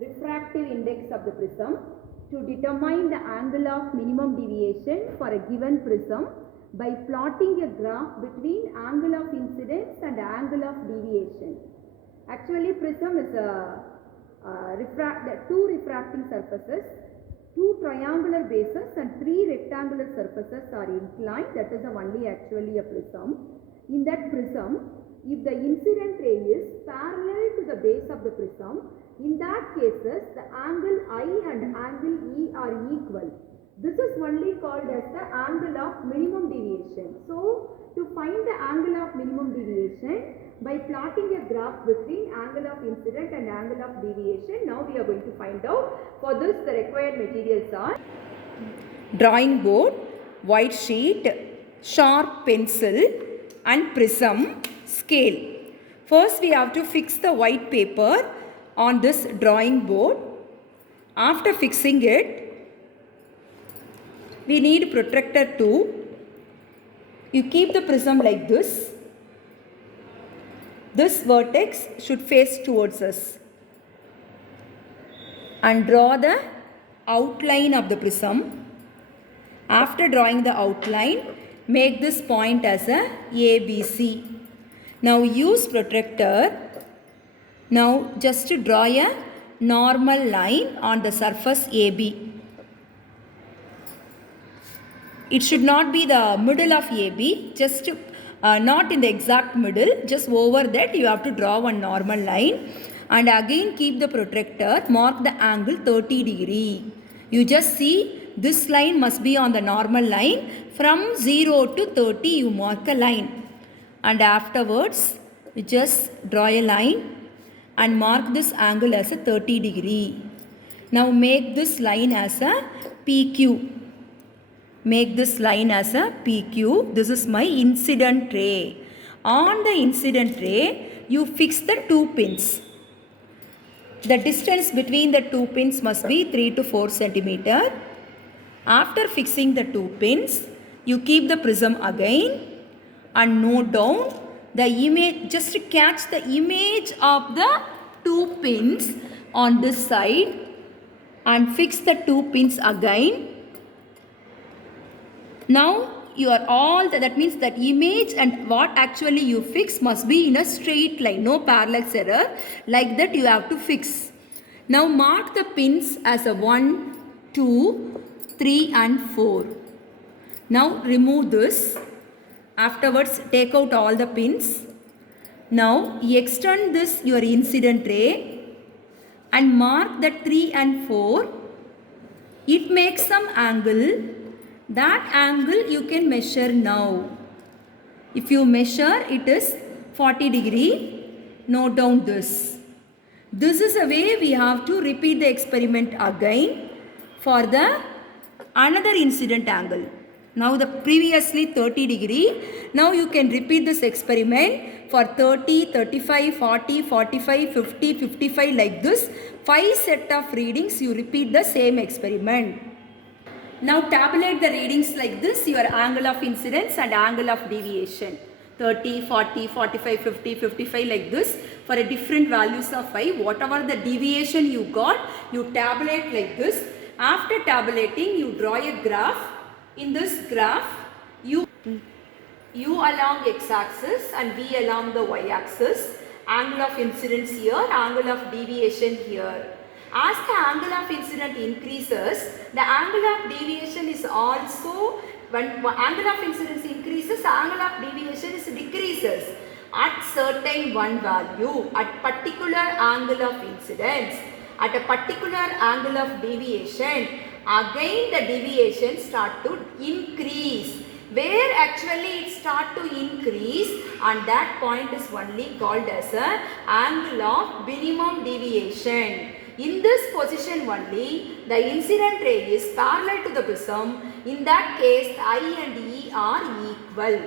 refractive index of the prism to determine the angle of minimum deviation for a given prism by plotting a graph between angle of incidence and angle of deviation. Actually, prism is two refracting surfaces, two triangular bases and three rectangular surfaces are inclined. That is only actually a prism. In that prism, if the incident ray is parallel to the base of the prism, in that cases the angle I and angle E are equal. This is only called as the angle of minimum deviation. So, to find the angle of minimum deviation by plotting a graph between angle of incident and angle of deviation, now we are going to find out. For this, the required materials are drawing board, white sheet, sharp pencil and prism, scale. First we have to fix the white paper on this drawing board. After fixing it, we need protractor too. You keep the prism like this. This vertex should face towards us. And draw the outline of the prism. After drawing the outline, make this point as a ABC. Now use protractor. Now just to draw a normal line on the surface AB. It should not be the middle of AB, just not in the exact middle, just over that you have to draw one normal line. And again keep the protractor, mark the angle 30 degree. You just see this line must be on the normal line. From 0 to 30 you mark a line. And afterwards you just draw a line and mark this angle as a 30 degree. Now make this line as a PQ. Make this line as a PQ. This is my incident ray. On the incident ray, you fix the two pins. The distance between the two pins must be 3 to 4 centimeter. After fixing the two pins, you keep the prism again and note down the image. Just to catch the image of the two pins on this side and fix the two pins again. Now you are all, that means that image and what actually you fix must be in a straight line, no parallax error. Like that you have to fix. Now mark the pins as a 1, 2, 3 and 4. Now remove this. Afterwards take out all the pins. Now extend this your incident ray and mark that 3 and 4. It makes some angle. That angle you can measure now. If you measure, it is 40 degree. Note down this. This is a way we have to repeat the experiment again for the another incident angle. Now the previously 30 degree. Now you can repeat this experiment for 30, 35, 40, 45, 50, 55 like this. 5 set of readings you repeat the same experiment. Now tabulate the readings like this, your angle of incidence and angle of deviation. 30, 40, 45, 50, 55 like this for a different values of phi. Whatever the deviation you got, you tabulate like this. After tabulating, you draw a graph. In this graph, you along x-axis and V along the y-axis. Angle of incidence here, angle of deviation here. As the angle of incident increases, the angle of deviation is also, when angle of incidence increases, angle of deviation is decreases at certain one value, at particular angle of incidence, at a particular angle of deviation, again the deviation start to increase. Where actually it start to increase, and that point is only called as a angle of minimum deviation. In this position only, the incident ray is parallel to the prism. In that case, I and E are equal.